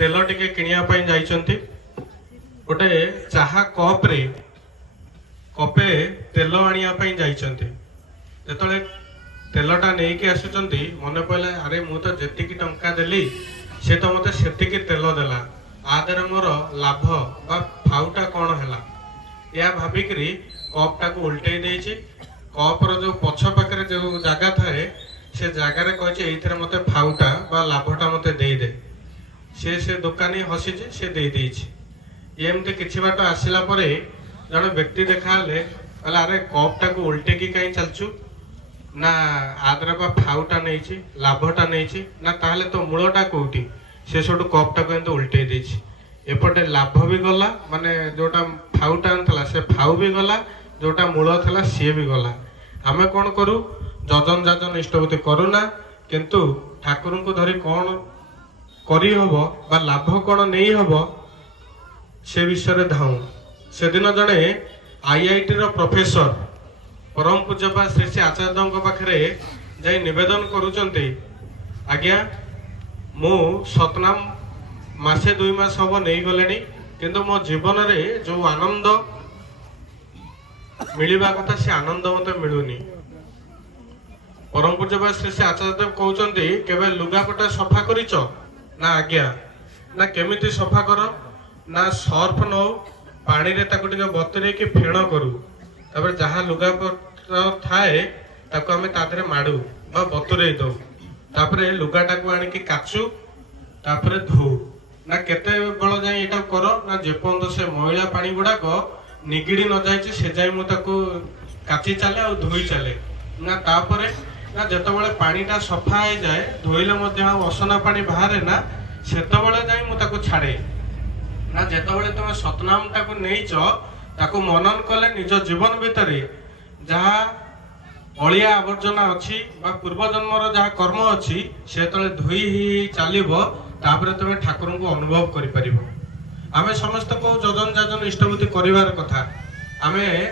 तेल टिके किनिया जाइछंती गोटे चाहा कप रे कपे तेल आनिया जाइछंती जेतले तेलटा नहीं कि आसुचंती मन पड़े अरे मु तो जेतिकी टंका देली से तो मते सेतिकी तेल देला आदर मोर लाभ बा फाउटा कौन है या भाविकी कपटा को उल्टे देछि कपर जो पछ पाखे जो जगह थाए से जगार कही मते फाउटा बा लाभटा मते दे दे से दुकानी हसी से दे एमती किसी बाट आसला जड़े व्यक्ति देखा कहला अरे कपटा को उल्टे की कहीं चलचु ना आदर बा फाउटा नहीं लाभटा नहीं ना ताहले तो मूलटा कौटी से सब कपटा को उल्टे देछि एपटे लाभ भी गला माने जोटा फाउटा आनला से फाउ भी गला जोटा मूल था सी भी गला आमे कौन करू जजन जाजन इष्टवती करूना किंतु ठाकुर को धरी कौन करी हबो बा लाभ कौन नहीं हबो से विषय धाऊ से दिन जड़े आईआईटी रो प्रोफेसर परम पूज्यपा श्री श्री आचार्य पाखे जाई निवेदन करुचंती आज्ञा मु सतनाम मासे 2 मास हम नहीं गले किंतु मो जीवन रे जो आनंद मिलवा कथा से आनंद मत मिलूनी परम पूज्यपा श्री श्री आचार्य कहते केवे लुगापटा सफा करिच ना आज्ञा ना केमिति सफा कर ना सर्फ नौ पानी रे ताको टिके बतरे कि फेण करू तापर जहाँ लुगापटा थाए ताको आमे तादरे माडू बा बतरे दो तापर लुगाटा को आनी कि काचू तापर धो ना केते बळ जाय एटा कर ना जेपंद से मैला पानी गुडाक निगिड़ी न जाय से जाय मु ताको काची चले और धोई चले ना तापरे ना जेतबेले पानीटा सफा हो जाए धोइले मध्य असना पानी बाहर ना सेतबेले जाय मु ताको छाड़े ना जेतबेले तुम सतनामटा को नहींच ताको मनन कले निज जीवन भितर जहाँ अलिया आवर्जना अच्छी पूर्व जन्मर जहाँ कर्म अच्छी से तले धोई चलो तापर तुम ठाकुर को अनुभव कर आमे समस्त को जजन जाजन इष्टभूति करिवार कथा आमे